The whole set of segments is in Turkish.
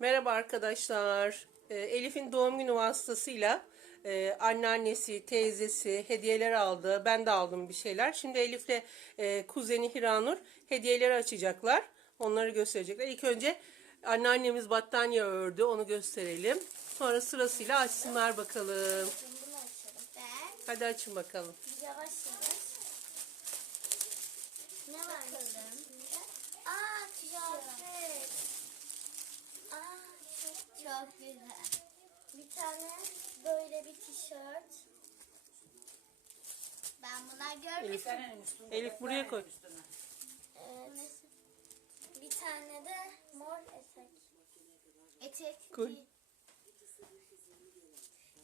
Merhaba arkadaşlar. Ee, Elif'in doğum günü vasıtasıyla e, anneannesi, teyzesi hediyeler aldı. Ben de aldım bir şeyler. Şimdi Elif'le e, kuzeni Hiranur hediyeleri açacaklar. Onları gösterecekler. İlk önce anneannemiz battaniye ördü. Onu gösterelim. Sonra sırasıyla açsınlar bakalım. Hadi açın bakalım. yavaş yavaş. Ne var bakalım. Aa kıyafet. Aa çok, güzel. Bir tane böyle bir tişört. Ben bunlar Elif, görmedim. Elif buraya koy. Evet. Bir tane de mor etek. Etek değil.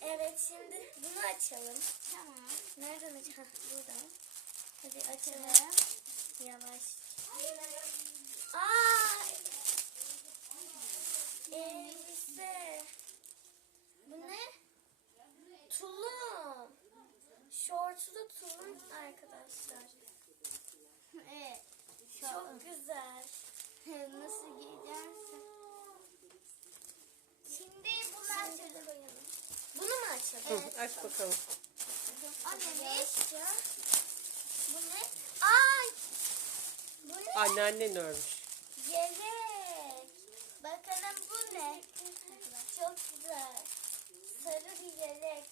Evet şimdi bunu açalım. Tamam. Nereden açalım? Buradan. Hadi açalım. Yavaş. Aa! Elbise. Bu ne? Tulum. Şortlu tulum arkadaşlar. Evet. Çok güzel. Nasıl giyeceksin? Şimdi bunu açalım. Bunu mu açalım? Hı, aç bakalım. Anne ne istiyor? Bu ne? Ay! Bu ne? Anneannen örmüş. Yelek. Bakalım bu ne? Çok güzel. Sarı bir yelek.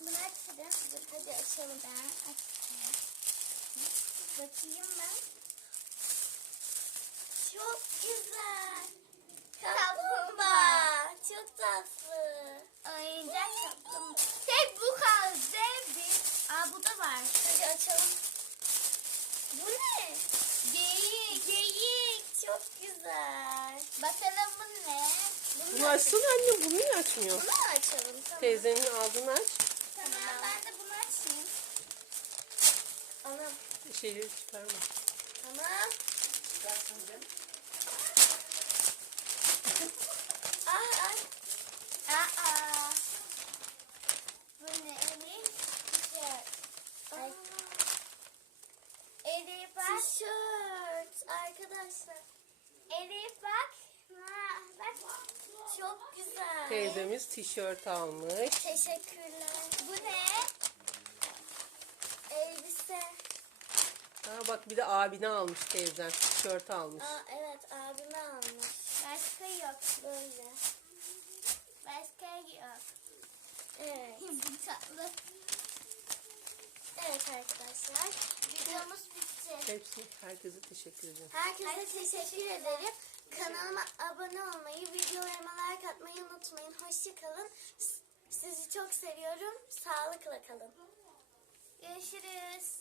Bunu açalım. Dur hadi açalım. Ben açayım. Bakayım ben. Çok güzel. Kaplumbağa. Çok tatlı. Oyuncak kaplumbağa. Tek bu kaldı. Bir. Aa bu da var. Hadi açalım. Bu ne? Geyik. Geyik. Çok güzel. Bakalım bu ne? Bunu açsana anne. Bunu niye açmıyor? Bunu mu açalım? Tamam. Teyzenin ağzını aç. Tamam. Ben de bunu açayım. Anam. Şeyleri çıkarma. Tamam. Aa, ay. Aa. Bu ne Elif? Tişört. Ay. Elif bak. Tişört. Elif bak. Ha, bak. Çok güzel. Teyzemiz tişört almış. Teşekkürler. Bu ne? Elbise. Ha bak bir de abine almış teyzen. Tişört almış. Aa, evet abime almış. Başka yok böyle. Başka yok. Evet. Bu tatlı. Evet arkadaşlar. Videomuz. Hepsi herkese teşekkür ederim. Herkese teşekkür ederim. Kanalıma abone olmayı, videolarıma like atmayı unutmayın. Hoşçakalın. Sizi çok seviyorum. Sağlıkla kalın. Görüşürüz.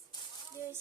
Görüşürüz.